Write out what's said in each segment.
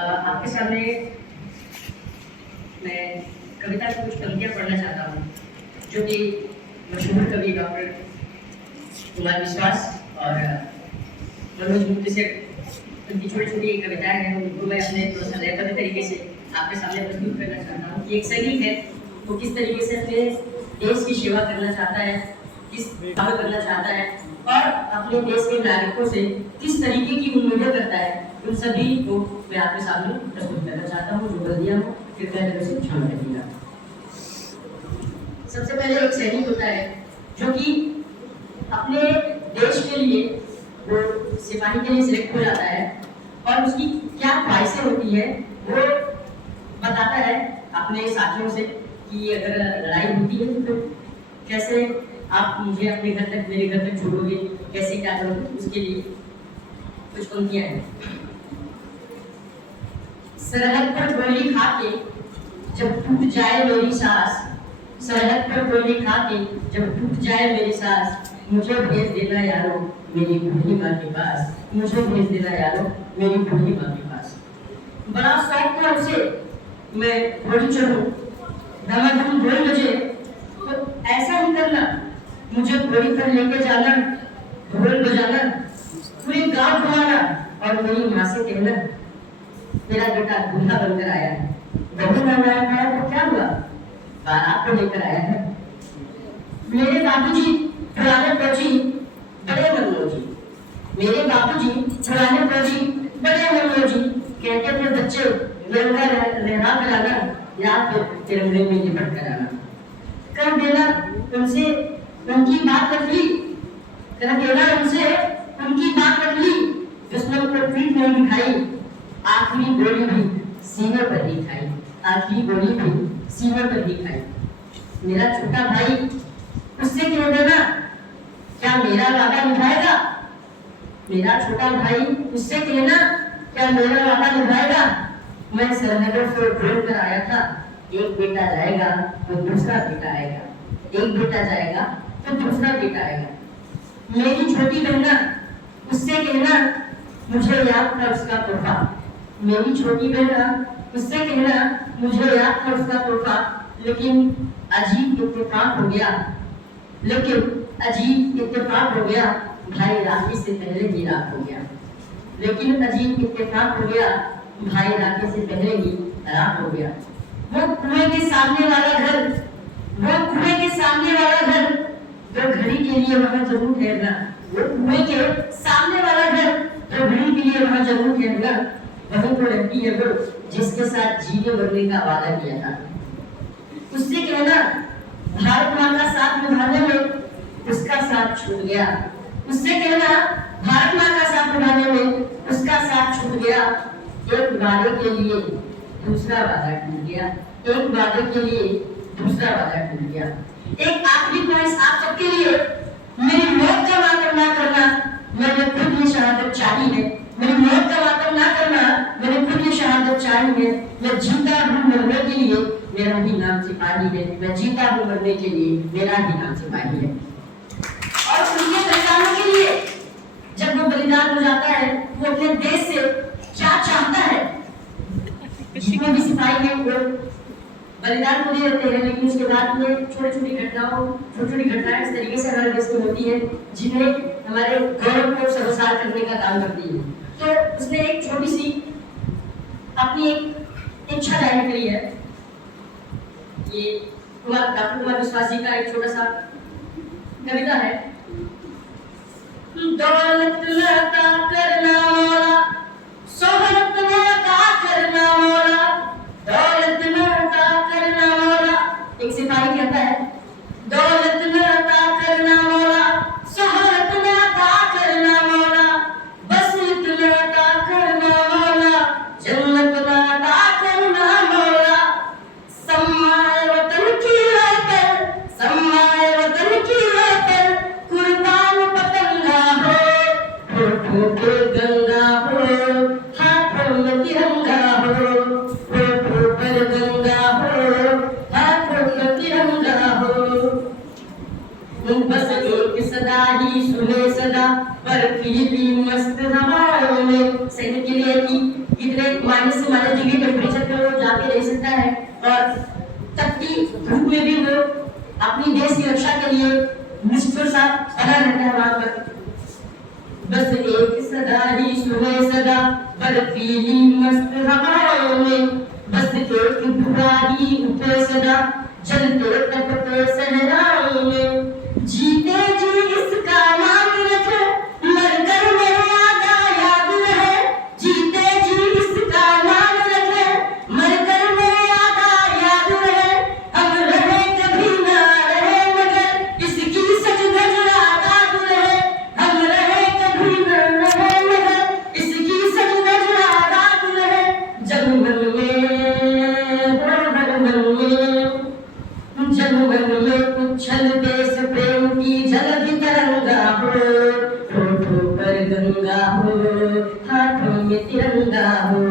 आपके सामने मैं कविता की कुछ पंक्तियाँ पढ़ना चाहता हूँ, जो कि मशहूर कवि डॉक्टर कुमार विश्वास और मनोज गुप्त से उनकी छोटी छोटी कविताएं हैं, उनको मैं अपने लयबद्ध तरीके से आपके सामने प्रस्तुत करना चाहता हूँ कि एक सैनिक है वो किस तरीके से अपने देश की सेवा करना चाहता है, किस काम करना चाहता है और अपने देश के नागरिकों से किस तरीके की उम्मीदें करता है, उन सभी को मैं आपके सामने प्रस्तुत करना चाहता हूँ। जो गलतियाँ हो कृपया जरूर से क्षमा करिएगा। सबसे पहले एक सैनिक होता है जो कि अपने देश के लिए वो सिपाही के लिए सिलेक्ट हो जाता है और उसकी क्या ख्वाहिशें होती है वो बताता है अपने साथियों से कि अगर लड़ाई होती है तो कैसे आप मुझे अपने घर तक मेरे घर तक छोड़ोगे, कैसे क्या करोगे, उसके लिए कुछ पंक्तियां हैं। सरहद पर गोली खा के जब टूट जाए मेरी सांस, सरहद पर गोली खा के जब टूट जाए मेरी सांस, मुझे भेज देना यारो मेरी बूढ़ी माँ के पास, मुझे भेज देना यारो मेरी बूढ़ी माँ के पास। बड़ा शौक था उसे मैं घोड़ी चढ़ूं, धमाधम 2 बजे तो ऐसा ही करना, मुझे घोड़ी पर लेके जाना, ढोल बजाना, पूरे गांव घुमाना और मेरी माँ से कहना मेरा बेटा दूल्हा बनकर आया है। बहू बन आया है तो क्या हुआ, बारात को लेकर आया है। मेरे बाबूजी पुराने फौजी बड़े मनोजी, मेरे बाबूजी पुराने फौजी बड़े मनोजी, कहते थे बच्चे तिरंगा लहरा कर आना या फिर तिरंगे में लिपट कर आना। कर देना उनसे उनकी बात बदली, कर देना उनसे उनकी बात बदली, दुश्मन को पीठ नहीं दिखाई, आखिरी गोली भी सीने पर ही खाई, आखिरी गोली भी सीने पर ही खाई। मेरा छोटा भाई उससे कह देना क्या मेरा वादा निभाएगा, मेरा छोटा भाई उससे कहना क्या मेरा वादा निभाएगा। मैं सरहदों से ढूंढ कर आया था, एक बेटा जाएगा तो दूसरा बेटा आएगा, एक बेटा जाएगा तो दूसरा बेटा आएगा। मेरी छोटी बहना उससे कहना मुझे याद था उसका तोहफा, मेरी छोटी बहना उससे कहना मुझे याद था उसका तोहफा, लेकिन अजीब इत्तेफाक हो गया, लेकिन अजीब इत्तेफाक हो गया, भाई राखी से पहले ही रात हो गया, लेकिन अजीब इत्तेफाक हो गया, भाई राखी से पहले ही रात हो गया। वो कुएं के सामने वाला घर, वो कुएं के सामने वाला घर, जो घड़ी के लिए वहां जरूर ठहरना, वो कुएं के सामने वाला घर, जो घड़ी के लिए वहां जरूर ठहरना, वहीं तो रहती है वो जिसके साथ जीने मरने का वादा किया था। उससे कहना भारत माँ का साथ निभाने में उसका साथ छूट गया, उससे कहना भारत माँ का साथ निभाने में उसका साथ छूट गया। एक वादे के लिए दूसरा वादा टूट गया, एक वादे के लिए दूसरा वादा टूट गया। एक आखिरी ख्वाहिश आप सबके लिए, मेरी मौत का मातम ना करना, मैंने खुद ये शहादत चाही है, मेरी मौत का मातम ना करना, मैंने खुद ये शहादत चाही है। मैं जीता हूँ मरने के लिए, मेरा ही नाम सिपाही है, मैं जीता हूँ मरने के लिए, मेरा ही नाम सिपाही है। और उनके पहचानों के लिए जब वो बलिदान हो जाता है, वो अपने देश से क्या चाहता है, जितने भी सिपाही हैं वो बलिदान को दे देते हैं, लेकिन उसके बाद ये छोटी छोटी घटनाएं इस तरीके से हमारे देश में होती है जिन्हें हमारे गौरव को सर्वसार करने का काम करती है। तो उसने एक छोटी सी अपनी एक इच्छा जाहिर करी है। ये डॉक्टर कुमार विश्वास जी का एक छोटा सा कविता है। दौलत लता करना मौला, शोहरत लता करना मौला, दौलत लता करना मौला। एक सिपाही कहता है दौलत लता करना मौला, शोहरत लता करना मौला, बस लता करना मौला, जन्नत लता करना मौला। सम्माय वतन की खातिर, सम्माय वतन की खातिर, कुर्बान पतंगा हो, होठों पे गंगा हो, हाथों में तिरंगा हो, होठों पर गंगा हो, हाथों में तिरंगा हो। बस एक सदा ही सुने सदा, बर्फीली मस्त हवाओं में। सैनिक के लिए कि कितने -डिग्री टेम्परेचर पे वो जाके रह सकता है और तपती धूप में भी वो अपनी देश की रक्षा के लिए निष्ठुर सा खड़ा रहता है वहां पर। बस एक सदा ही सुने सदा बर्फीली मस्त हवाओं में, बस एक दुआ ही उठे सदा जलते तपते सहराओं में। जीते जी इसका नाम रखे मरकर मेरे आदा याद रहे, जीते जी इसका नाम रखे मरकर मेरे आदा याद रहे। हम रहे कभी ना रहे मगर इसकी सच धज आबाद रहे, हम रहे कभी ना रहे मगर इसकी सच धज आबाद रहे। जंगल में उछल देश प्रेम की जलधि तरंगा हो, होठों पर गंगा हो हाथों में तिरंगा हो,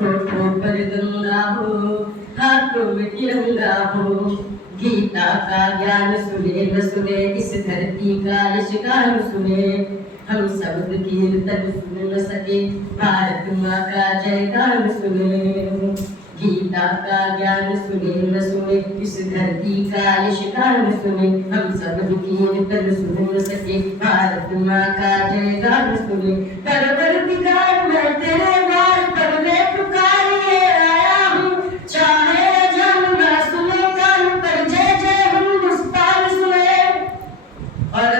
होठों पर गंगा हो हाथों में तिरंगा हो। गीता का ज्ञान सुने न सुने इस धरती का इश्कान सुने, हम शब्द कीर्तन सुन न सके भारत माँ का जयगान सुने। गीता का ज्ञान सुने न सुने इस धरती का इश्कान सुने, हम सब कीर्तन सुन न सके भारत माँ का जयगान सुने। परवरदिगार मैं तेरे द्वार पर मैं पुकारिए आया हूँ, चाहे अजान ना सुने कान पर जय जय हिंदुस्तान सुने। और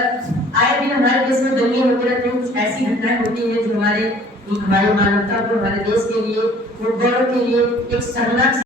आए दिन हमारे देश में दंगे होते रहते हैं, कुछ ऐसी घटनाएं होती है जो हमारी मानवता को, हमारे देश के लिए, वो गौरव के लिए एक शर्मनाक